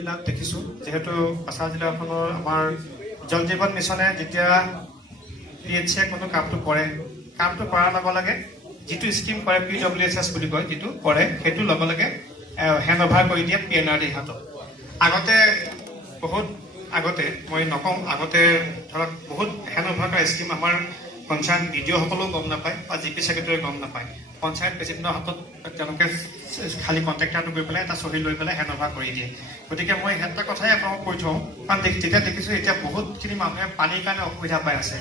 জিলাত দেখিছোঁ যেহেতু কাছাৰ জিলাখনৰ আমাৰ জল জীৱন মিছনে যেতিয়া PHC কোনো কামটো কৰে কামটো কৰাৰ লগে লগে যিটো স্কিম কৰে PWSS বুলি কয় যিটো কৰে সেইটো লগে লগে হেণ্ড অভাৰ কৰি দিয়ে PNRD হাতত আগতে বহুত আগতে মই নকওঁ আগতে ধৰক বহুত হেণ্ড অভাৰ কৰা স্কিম আমাৰ পঞ্চায়ত বিডিঅ' সকলেও গম নাপায় বা জিপি ছেক্ৰেটাৰীয়ে গম নাপায় পঞ্চায়ত প্ৰেচিডেণ্টৰ হাতত তেওঁলোকে খালি কণ্ট্ৰেক্টাৰটো গৈ পেলাই এটা চহী লৈ পেলাই হেণ্ড অভাৰ কৰি দিয়ে গতিকে মই এটা কথাই আপোনাক কৈ থওঁ কাৰণ তেতিয়া দেখিছোঁ এতিয়া বহুতখিনি মানুহে পানীৰ কাৰণে অসুবিধা পাই আছে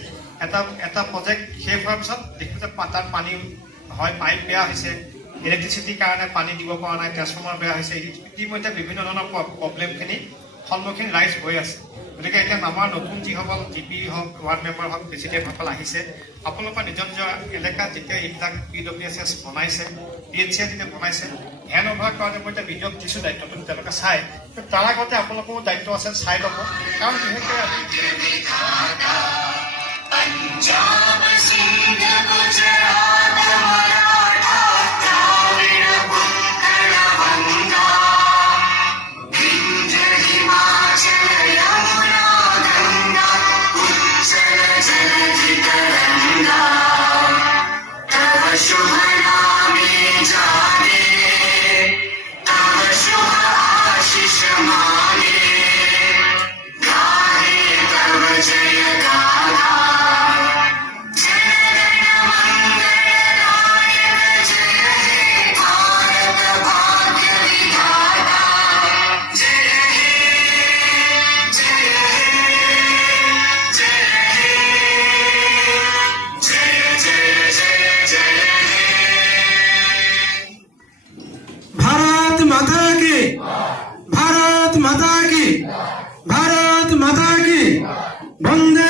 এটা প্ৰজেক্ট শেষ হোৱাৰ পিছত দেখিছোঁ যে তাত পানী হয় পাইপ বেয়া হৈছে ইলেক্ট্ৰিচিটিৰ কাৰণে পানী দিব পৰা নাই ট্ৰেন্সফৰ্মাৰ বেয়া হৈছে ইতিমধ্যে বিভিন্ন ধৰণৰ প্ৰব্লেমখিনি সন্মুখীন ৰাইজ হৈ আছে গতিকে এতিয়া আমাৰ নতুন যিসকল জিপি হওক ৱাৰ্ড মেম্বাৰ হওক প্ৰেচিডেণ্টসকল আহিছে আপোনালোকৰ নিজৰ নিজৰ এলেকাত যেতিয়া এইবিলাক PWSS বনাইছে PHC যেতিয়া বনাইছে হেণ্ড অভাৰ কৰাতে মই এতিয়া বিডিঅ'ক দিছোঁ দায়িত্বটো তেওঁলোকে চাই তাৰ আগতে আপোনালোকৰো দায়িত্ব আছে চাই ল'ব কাৰণ বিশেষকৈ भारत माता की वंदे